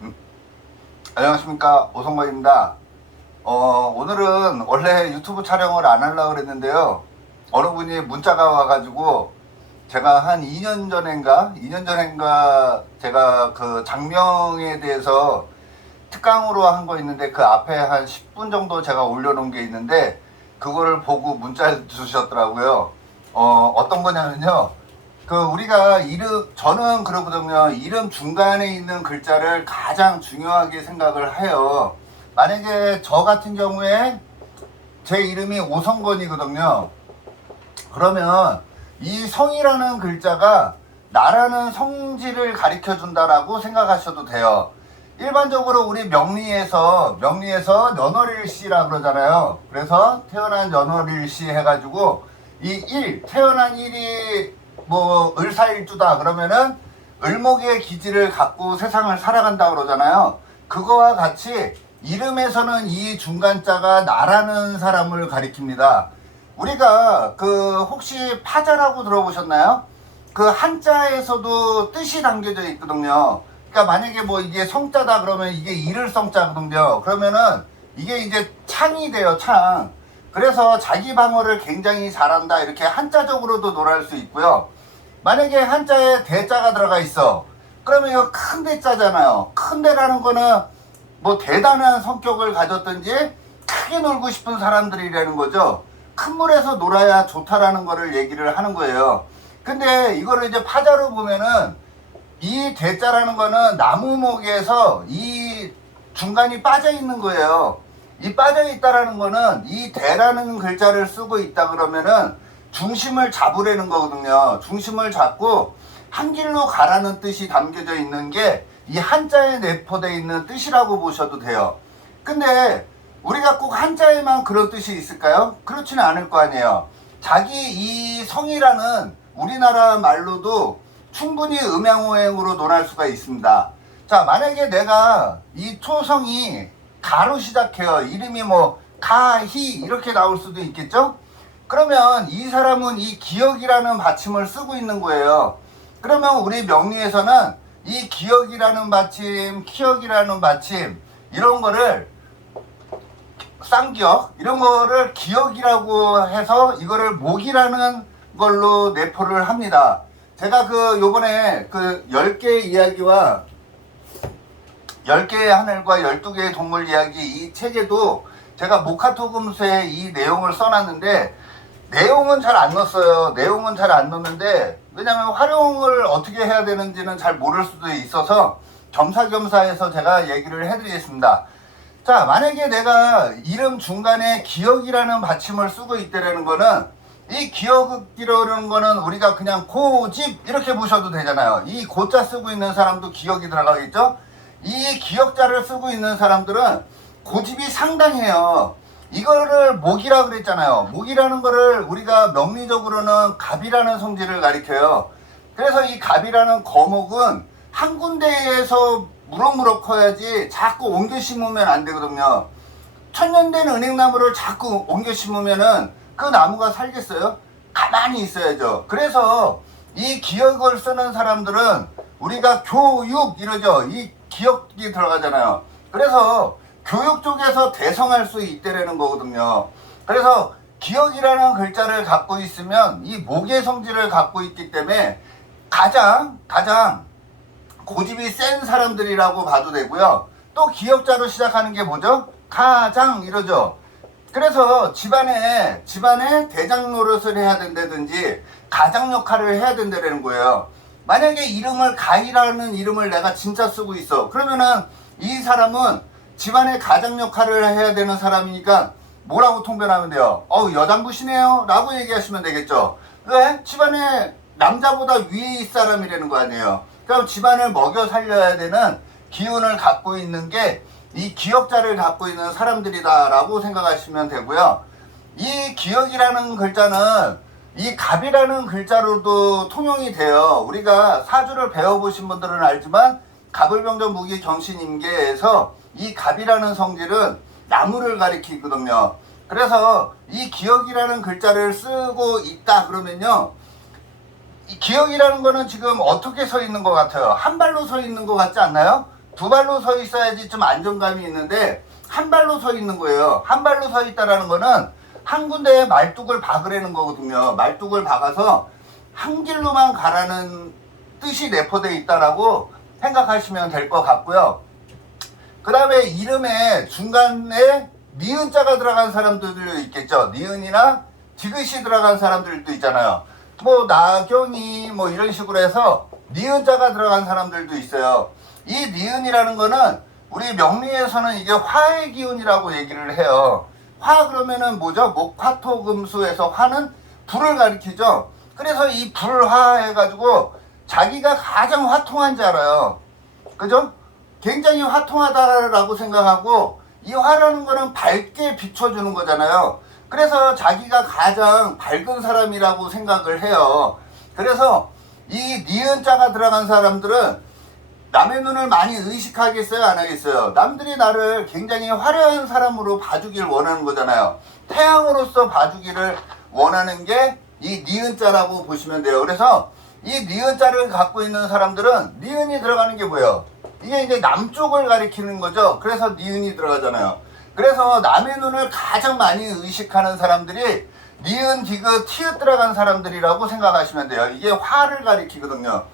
음. 안녕하십니까, 오성건입니다. 오늘은 원래 유튜브 촬영을 안 하려고 그랬는데요. 어느 분이 문자가 와가지고 제가 한 2년 전인가 제가 그 장명에 대해서 특강으로 한 거 있는데 그 앞에 한 10분 정도 제가 올려놓은 게 있는데 그거를 보고 문자를 주셨더라고요. 어떤 거냐면요. 우리가 저는 그러거든요. 이름 중간에 있는 글자를 가장 중요하게 생각을 해요. 만약에 저 같은 경우에 제 이름이 오성건이거든요. 그러면 이 성이라는 글자가 나라는 성질을 가리켜 준다라고 생각하셔도 돼요. 일반적으로 우리 명리에서 연월일시라 그러잖아요. 그래서 태어난 연월일시 해가지고 태어난 일이 뭐 을사일주다 그러면은 을목의 기질을 갖고 세상을 살아간다 그러잖아요. 그거와 같이 이름에서는 이 중간자가 나라는 사람을 가리킵니다. 우리가 혹시 파자라고 들어보셨나요? 그 한자에서도 뜻이 담겨져 있거든요. 그러니까 만약에 뭐 이게 성자다 그러면 이게 이를 성자거든요. 그러면은 이게 이제 창이 돼요, 창. 그래서 자기 방어를 굉장히 잘한다 이렇게 한자적으로도 놀할 수 있고요. 만약에 한자에 대자가 들어가 있어. 그러면 이거 큰 대자잖아요. 큰 대라는 거는 뭐 대단한 성격을 가졌든지 크게 놀고 싶은 사람들이라는 거죠. 큰 물에서 놀아야 좋다라는 거를 얘기를 하는 거예요. 근데 이거를 이제 파자로 보면은 이 대자라는 거는 나무목에서 이 중간이 빠져 있는 거예요. 이 빠져 있다라는 거는 이 대라는 글자를 쓰고 있다 그러면은 중심을 잡으려는 거거든요. 중심을 잡고 한 길로 가라는 뜻이 담겨져 있는 게 이 한자에 내포되어 있는 뜻이라고 보셔도 돼요. 근데 우리가 꼭 한자에만 그런 뜻이 있을까요? 그렇지는 않을 거 아니에요. 자기 이 성이라는 우리나라 말로도 충분히 음양오행으로 논할 수가 있습니다. 자, 만약에 내가 이 초성이 가로 시작해요. 이름이 뭐 가희 이렇게 나올 수도 있겠죠? 그러면 이 사람은 이 기역이라는 받침을 쓰고 있는 거예요. 그러면 우리 명리에서는 이 기역이라는 받침, 키역이라는 받침 이런 거를 쌍기역 이런 거를 기역이라고 해서 이거를 목이라는 걸로 내포를 합니다. 제가 요번에 10개의 이야기와 10개의 하늘과 12개의 동물 이야기 이 책에도 제가 모카토금수에 이 내용을 써놨는데 내용은 잘 안 넣었어요. 내용은 잘 안 넣었는데 왜냐면 활용을 어떻게 해야 되는지는 잘 모를 수도 있어서 겸사겸사해서 제가 얘기를 해드리겠습니다. 자, 만약에 내가 이름 중간에 기역이라는 받침을 쓰고 있다는 거는 이 기역이라는 거는 우리가 그냥 고집 이렇게 보셔도 되잖아요. 이 고자 쓰고 있는 사람도 기역이 들어가겠죠? 이 기역자를 쓰고 있는 사람들은 고집이 상당해요. 이거를 목이라 그랬잖아요. 목이라는 거를 우리가 명리적으로는 갑이라는 성질을 가리켜요. 그래서 이 갑이라는 거목은 한 군데에서 무럭무럭 커야지 자꾸 옮겨 심으면 안 되거든요. 천년된 은행나무를 자꾸 옮겨 심으면은 그 나무가 살겠어요? 가만히 있어야죠. 그래서 이 기역을 쓰는 사람들은 우리가 교육 이러죠. 이 기역이 들어가잖아요. 그래서 교육 쪽에서 대성할 수 있다라는 거거든요. 그래서 기역이라는 글자를 갖고 있으면 이 목의 성질을 갖고 있기 때문에 가장 고집이 센 사람들이라고 봐도 되고요. 또 기역자로 시작하는 게 뭐죠? 가장 이러죠. 그래서 집안에 대장 노릇을 해야 된다든지 가장 역할을 해야 된다는 거예요. 만약에 이름을 가희라는 이름을 내가 진짜 쓰고 있어. 그러면은 이 사람은 집안의 가장 역할을 해야 되는 사람이니까 뭐라고 통변하면 돼요? 여장부시네요 라고 얘기하시면 되겠죠. 왜? 집안에 남자보다 위에 있을 사람이라는 거 아니에요. 그럼 집안을 먹여 살려야 되는 기운을 갖고 있는 게 이 기역자를 갖고 있는 사람들이다 라고 생각하시면 되고요. 이 기역이라는 글자는 이 갑이라는 글자로도 통용이 돼요. 우리가 사주를 배워보신 분들은 알지만 갑을병전 무기 경신임계에서 이 갑이라는 성질은 나무를 가리키거든요. 그래서 이 기역이라는 글자를 쓰고 있다 그러면요, 이 기억이라는 거는 지금 어떻게 서 있는 것 같아요? 한 발로 서 있는 것 같지 않나요? 두 발로 서 있어야지 좀 안정감이 있는데 한 발로 서 있는 거예요. 한 발로 서 있다라는 거는 한 군데에 말뚝을 박으라는 거거든요. 말뚝을 박아서 한 길로만 가라는 뜻이 내포되어 있다라고 생각하시면 될 것 같고요. 그 다음에 이름에 중간에 니은자가 들어간 사람들도 있겠죠. 니은이나 디귿이 들어간 사람들도 있잖아요. 뭐 나경이 뭐 이런 식으로 해서 니은자가 들어간 사람들도 있어요. 이 니은이라는 거는 우리 명리에서는 이게 화의 기운이라고 얘기를 해요. 화 그러면은 뭐죠? 목화토금수에서 화는 불을 가리키죠. 그래서 이 불화 해가지고 자기가 가장 화통한 줄 알아요. 그죠? 굉장히 화통하다라고 생각하고 이 화라는 거는 밝게 비춰주는 거잖아요. 그래서 자기가 가장 밝은 사람이라고 생각을 해요. 그래서 이 니은자가 들어간 사람들은 남의 눈을 많이 의식하겠어요? 안 하겠어요? 남들이 나를 굉장히 화려한 사람으로 봐주길 원하는 거잖아요. 태양으로서 봐주기를 원하는 게 이 니은자라고 보시면 돼요. 그래서 이 니은자를 갖고 있는 사람들은 니은이 들어가는 게 뭐예요? 이게 이제 남쪽을 가리키는 거죠. 그래서 니은이 들어가잖아요. 그래서 남의 눈을 가장 많이 의식하는 사람들이 니은, 디귿, 티읕 들어간 사람들이라고 생각하시면 돼요. 이게 화를 가리키거든요.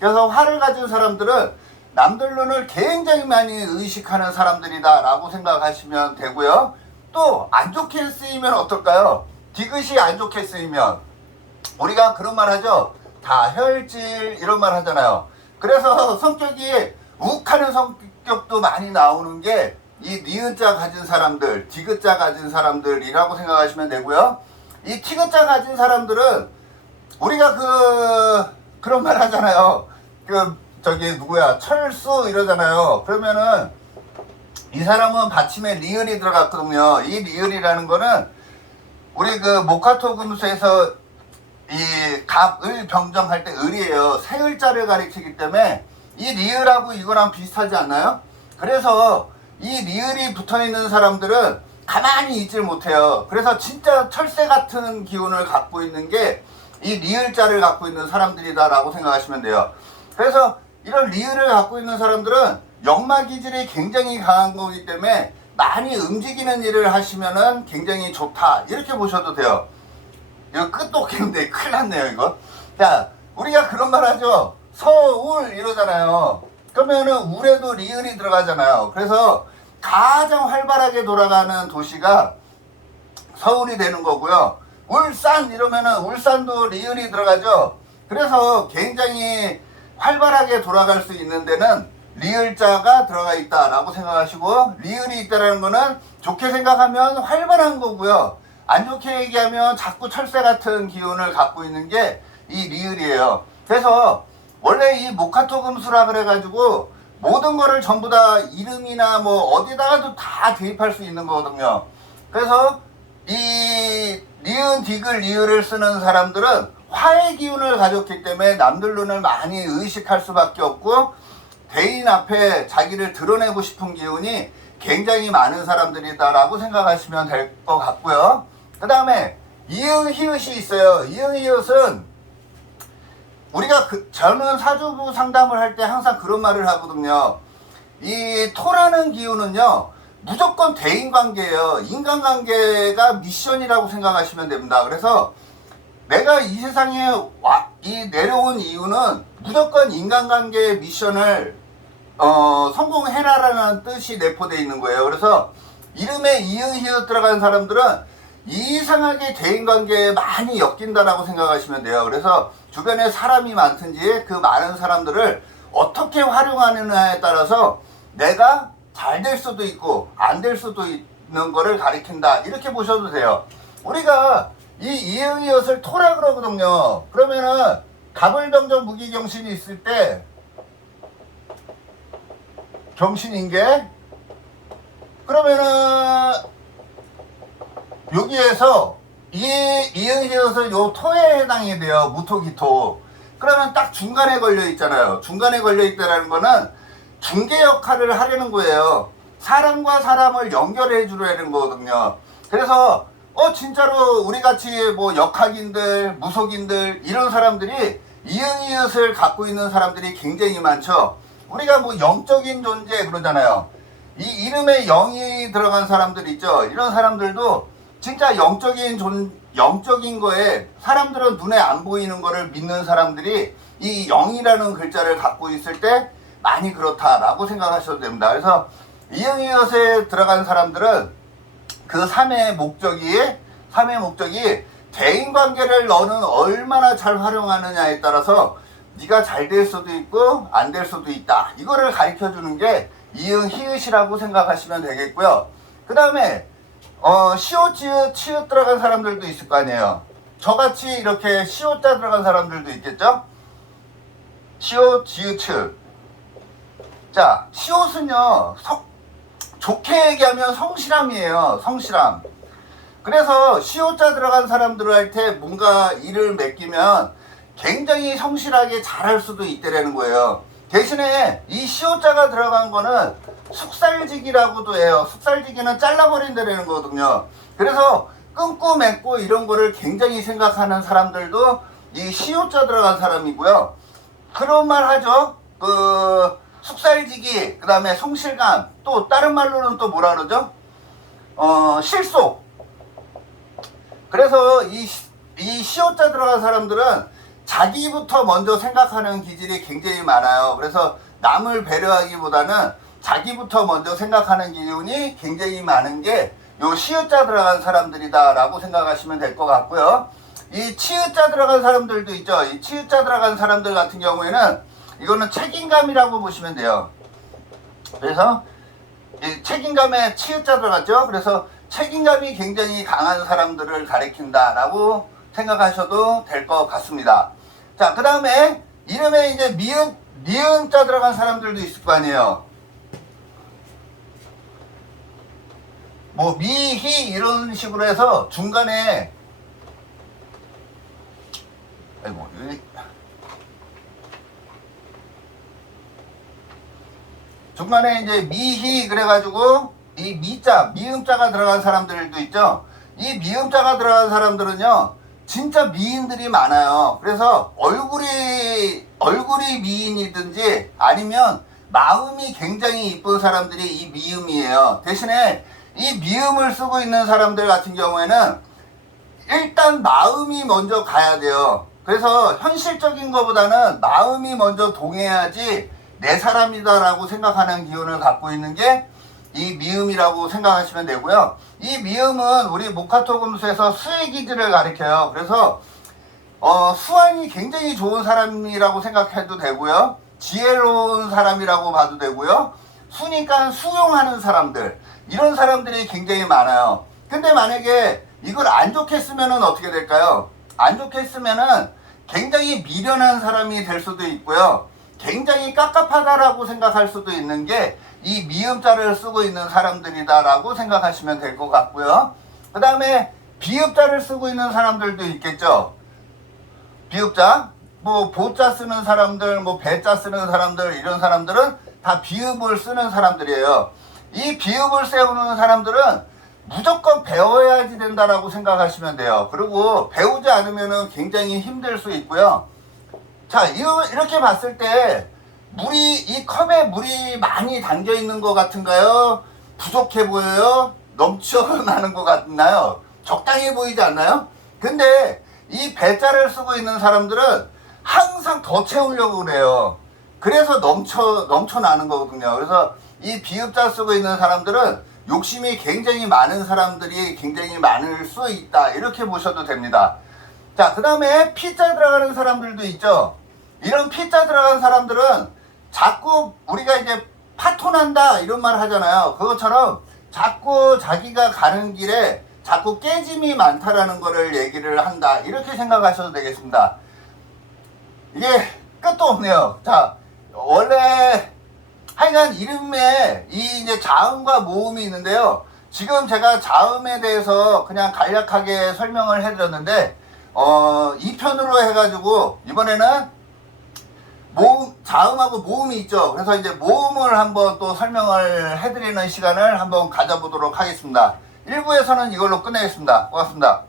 그래서 화를 가진 사람들은 남들 눈을 굉장히 많이 의식하는 사람들이다 라고 생각하시면 되고요. 또 안 좋게 쓰이면 어떨까요? 디귿이 안 좋게 쓰이면 우리가 그런 말 하죠. 다혈질 이런 말 하잖아요. 그래서 성격이 욱하는 성격도 많이 나오는 게 이 니은자 가진 사람들, 디귿자 가진 사람들이라고 생각하시면 되고요. 이 티귿자 가진 사람들은 우리가 그런 말 하잖아요. 저기 누구야 철수 이러잖아요. 그러면은 이 사람은 받침에 리을이 들어갔거든요. 이 리을이라는 거는 우리 목화토금수에서 이 갑을 병정할 때 을이에요. 세 을자를 가리키기 때문에 이 리을하고 이거랑 비슷하지 않나요? 그래서 이 리을이 붙어있는 사람들은 가만히 있질 못해요. 그래서 진짜 철새 같은 기운을 갖고 있는 게 이 리을자를 갖고 있는 사람들이다 라고 생각하시면 돼요. 그래서 이런 리을을 갖고 있는 사람들은 역마 기질이 굉장히 강한 거기 때문에 많이 움직이는 일을 하시면은 굉장히 좋다 이렇게 보셔도 돼요. 이거 끝도 없겠는데 큰일 났네요 이거. 자, 우리가 그런 말 하죠. 서울 이러잖아요. 그러면은 울에도 리을이 들어가잖아요. 그래서 가장 활발하게 돌아가는 도시가 서울이 되는 거고요. 울산 이러면은 울산도 리을이 들어가죠. 그래서 굉장히 활발하게 돌아갈 수 있는 데는 리을자가 들어가 있다라고 생각하시고, 리을이 있다는 거는 좋게 생각하면 활발한 거고요. 안 좋게 얘기하면 자꾸 철새 같은 기운을 갖고 있는 게 이 리을이에요. 그래서 원래 이 목화토금수라 그래가지고 모든 거를 전부 다 이름이나 뭐 어디다가도 다 대입할 수 있는 거거든요. 그래서 이 니은, 디귿, 리을을 쓰는 사람들은 화의 기운을 가졌기 때문에 남들 눈을 많이 의식할 수밖에 없고, 대인 앞에 자기를 드러내고 싶은 기운이 굉장히 많은 사람들이다라고 생각하시면 될 것 같고요. 그 다음에 이응, 히읗이 있어요. 이응, 히읗은 우리가 저는 사주부 상담을 할 때 항상 그런 말을 하거든요. 이 토라는 기운은요, 무조건 대인관계예요. 인간관계가 미션이라고 생각하시면 됩니다. 그래서 내가 이 세상에 내려온 이유는 무조건 인간관계의 미션을 성공해라라는 뜻이 내포되어 있는 거예요. 그래서 이름에 이응, 히읗 들어간 사람들은 이상하게 대인관계에 많이 엮인다라고 생각하시면 돼요. 그래서 주변에 사람이 많든지 그 많은 사람들을 어떻게 활용하느냐에 따라서 내가 잘 될 수도 있고 안 될 수도 있는 거를 가리킨다 이렇게 보셔도 돼요. 우리가 이 이응, 히읗을 토라 그러거든요. 그러면은 갑을병정 무기경신이 있을 때 경신인게, 그러면은 여기에서 이 이응, 히읗은 요 토에 해당이 돼요. 무토기토. 그러면 딱 중간에 걸려 있잖아요. 중간에 걸려 있다라는 거는 중개 역할을 하려는 거예요. 사람과 사람을 연결해 주려는 거거든요. 그래서 진짜로 우리 같이 뭐 역학인들, 무속인들 이런 사람들이 이 이응이읒을 갖고 있는 사람들이 굉장히 많죠. 우리가 뭐 영적인 존재 그러잖아요. 이 이름에 영이 들어간 사람들 있죠. 이런 사람들도 진짜 영적인 거에 사람들은 눈에 안 보이는 거를 믿는 사람들이 이 영이라는 글자를 갖고 있을 때 많이 그렇다라고 생각하셔도 됩니다. 그래서 이응이읒에 들어간 사람들은 그 3의 목적이 대인관계를 너는 얼마나 잘 활용하느냐에 따라서 네가 잘 될 수도 있고 안 될 수도 있다. 이거를 가르쳐 주는 게 이응 히읗이라고 생각하시면 되겠고요. 그 다음에 시옷 지읒 치읒 들어간 사람들도 있을 거 아니에요. 저같이 이렇게 시옷자 들어간 사람들도 있겠죠. 시옷 지읒 치읒. 자, 시옷은요 좋게 얘기하면 성실함이에요. 성실함. 그래서 시옷자 들어간 사람들 할 때 뭔가 일을 맡기면 굉장히 성실하게 잘할 수도 있다라는 거예요. 대신에 이 시옷자가 들어간 거는 숙살지기라고도 해요. 숙살지기는 잘라버린다라는 거거든요. 그래서 끊고 맺고 이런 거를 굉장히 생각하는 사람들도 이 시옷자 들어간 사람이고요. 그런 말 하죠. 숙살지기, 그 다음에 성실감, 또 다른 말로는 또 뭐라 그러죠? 실속. 그래서 이 시옷자 들어간 사람들은 자기부터 먼저 생각하는 기질이 굉장히 많아요. 그래서 남을 배려하기보다는 자기부터 먼저 생각하는 기운이 굉장히 많은 게 요 시옷자 들어간 사람들이다 라고 생각하시면 될 것 같고요. 이 치읒자 들어간 사람들도 있죠. 이 치읒자 들어간 사람들 같은 경우에는 이거는 책임감이라고 보시면 돼요. 그래서 이 책임감에 치읒자 들어갔죠. 그래서 책임감이 굉장히 강한 사람들을 가리킨다 라고 생각하셔도 될 것 같습니다. 자, 그 다음에 이름에 이제 니은자 들어간 사람들도 있을 거 아니에요. 뭐 미희 이런 식으로 해서 중간에 중간에 이제 미희 그래가지고 이 미음자가 들어간 사람들도 있죠. 이 미음자가 들어간 사람들은요 진짜 미인들이 많아요. 그래서 얼굴이 미인이든지 아니면 마음이 굉장히 이쁜 사람들이 이 미음이에요. 대신에 이 미음을 쓰고 있는 사람들 같은 경우에는 일단 마음이 먼저 가야 돼요. 그래서 현실적인 것보다는 마음이 먼저 동해야지 내 사람이다 라고 생각하는 기운을 갖고 있는 게 이 미음이라고 생각하시면 되고요. 이 미음은 우리 목화토금수에서 수의 기질을 가리켜요. 그래서 수완이 굉장히 좋은 사람이라고 생각해도 되고요. 지혜로운 사람이라고 봐도 되고요. 수니까 수용하는 사람들, 이런 사람들이 굉장히 많아요. 근데 만약에 이걸 안 좋게 쓰면은 어떻게 될까요? 안 좋게 쓰면은 굉장히 미련한 사람이 될 수도 있고요. 굉장히 깝깝하다라고 생각할 수도 있는 게 이 미음자를 쓰고 있는 사람들이다 라고 생각하시면 될 것 같고요. 그 다음에 비읍자를 쓰고 있는 사람들도 있겠죠. 비읍자, 뭐 보자 쓰는 사람들, 뭐 배자 쓰는 사람들, 이런 사람들은 다 비읍을 쓰는 사람들이에요. 이 비읍을 세우는 사람들은 무조건 배워야지 된다라고 생각하시면 돼요. 그리고 배우지 않으면 굉장히 힘들 수 있고요. 자, 이렇게 봤을 때 이 컵에 물이 많이 담겨 있는 것 같은가요? 부족해 보여요? 넘쳐나는 것 같나요? 적당해 보이지 않나요? 근데 이 배자를 쓰고 있는 사람들은 항상 더 채우려고 그래요. 그래서 넘쳐나는 거거든요. 그래서 이 비읍자 쓰고 있는 사람들은 욕심이 굉장히 많은 사람들이 굉장히 많을 수 있다. 이렇게 보셔도 됩니다. 자, 그 다음에 피자 들어가는 사람들도 있죠. 이런 피자 들어가는 사람들은 자꾸 우리가 이제 파토난다 이런 말 하잖아요. 그것처럼 자꾸 자기가 가는 길에 자꾸 깨짐이 많다라는 거를 얘기를 한다. 이렇게 생각하셔도 되겠습니다. 이게 끝도 없네요. 자, 원래 하여간 이름에 이 이제 자음과 모음이 있는데요. 지금 제가 자음에 대해서 그냥 간략하게 설명을 해드렸는데 2편으로 해가지고 이번에는 자음하고 모음이 있죠. 그래서 이제 모음을 한번 또 설명을 해드리는 시간을 한번 가져보도록 하겠습니다. 1부에서는 이걸로 끝내겠습니다. 고맙습니다.